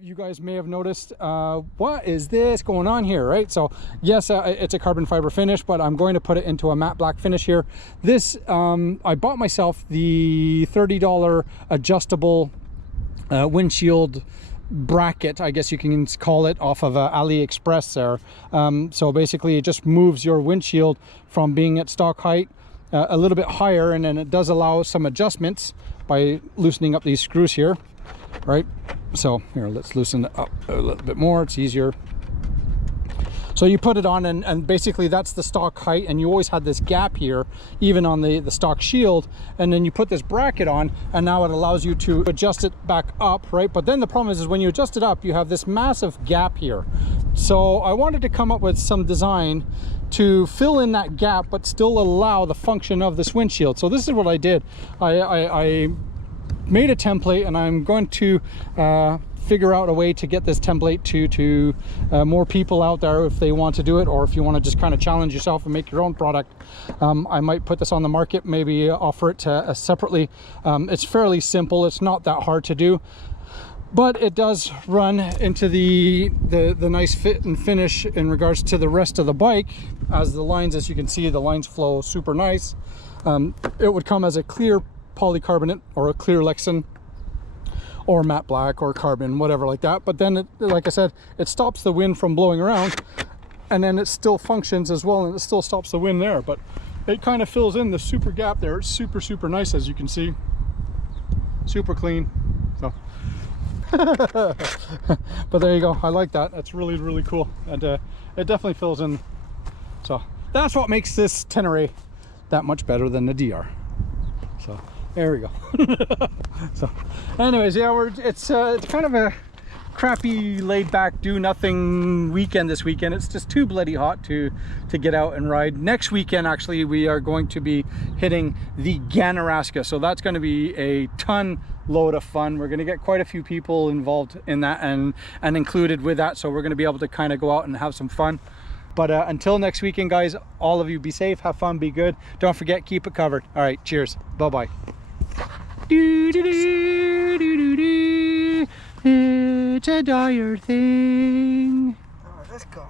you guys may have noticed, what is this going on here, right? So yes, it's a carbon fiber finish, but I'm going to put it into a matte black finish here. This, I bought myself the $30 adjustable windshield bracket, I guess you can call it, off of AliExpress there. So basically it just moves your windshield from being at stock height a little bit higher, and then it does allow some adjustments by loosening up these screws here, right? So here, let's loosen it up a little bit more, it's easier. So you put it on, and basically that's the stock height, and you always had this gap here even on the stock shield, and then you put this bracket on, and now it allows you to adjust it back up, right? But then the problem is when you adjust it up, you have this massive gap here. So I wanted to come up with some design to fill in that gap but still allow the function of this windshield. So this is what I did. I made a template, and I'm going to figure out a way to get this template to more people out there if they want to do it, or if you want to just kind of challenge yourself and make your own product. I might put this on the market, maybe offer it separately. It's fairly simple, it's not that hard to do, but it does run into the nice fit and finish in regards to the rest of the bike, as the lines, as you can see, the lines flow super nice. It would come as a clear polycarbonate or a clear Lexan or matte black or carbon, whatever like that. But then it, like I said, it stops the wind from blowing around, and then it still functions as well, and it still stops the wind there, but it kind of fills in the super gap there. It's super nice, as you can see, super clean. So but there you go, I like that. That's really cool, and it definitely fills in. So that's what makes this Tenere that much better than the DR. So there we go. So anyways, yeah, it's kind of a crappy, laid back, do nothing weekend this weekend. It's just too bloody hot to get out and ride. Next weekend, actually, we are going to be hitting the Ganaraska, so that's going to be a ton load of fun. We're going to get quite a few people involved in that and included with that, so we're going to be able to kind of go out and have some fun. But until next weekend, guys, all of you be safe, have fun, be good, don't forget, keep it covered. All right, cheers, bye-bye. It's a Dyer thing. Oh, let's go.